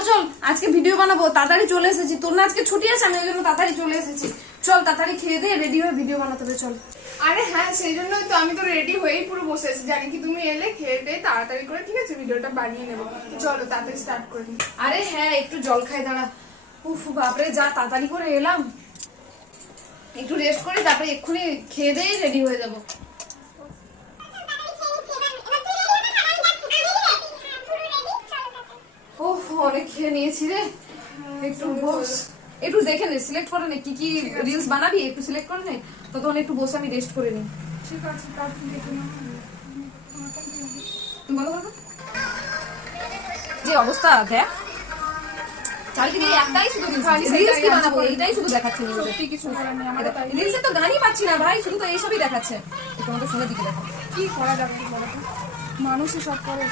চল চল আজকে ভিডিও বানাবো, তাড়াতাড়ি চলে এসেছি। তোর না আজকে ছুটি আছে, আমি ওই জন্য তাড়াতাড়ি চলে এসেছি। চল তাড়াতাড়ি খেয়ে দিয়ে রেডি হয়ে ভিডিও বানাতে হবে, চল। আরে হ্যাঁ, সেই জন্যই তো আমি তো রেডি হয়েই পুরো বসে আছি। জানি কি তুমি এলে, খেয়ে দিয়ে তাড়াতাড়ি করে ঠিক আছে ভিডিওটা বানিয়ে নেবো। চলো তাড়াতাড়ি স্টার্ট করে দিই। আরে হ্যাঁ, একটু জল খাই, দাঁড়া। উফ বাপরে, যা তাড়াতাড়ি করে এলাম। একটু রেস্ট করি, তারপরে এক্ষুনি খেয়ে দিয়ে রেডি হয়ে যাবো। ওহ, অনেক খেয়ে নিয়েছি রে। একটু বস, একটু দেখে নে, সিলেক্ট করে নে কি কি রিলস বানাবি, একটু সিলেক্ট করে নে। ততক্ষণ একটু বসে আমি রেস্ট করে নিই। ঠিক আছে, তাড়াতাড়ি দেখে নাও। তুমি বলো বলো। যে অবস্থা দেখ, চারিদিকে একটাই শুধু রিলস কি বানাবো, এইটাই শুধু দেখাচ্ছে। সত্যি কিছু করার নেই আমাদের। রিলসে তো গানই পাচ্ছি না ভাই, শুধু তো এইসবই দেখাচ্ছে। তোমাদের ফোনের দিকে দেখো। কি করা যাবে বলো তো? মানুষই সব করে।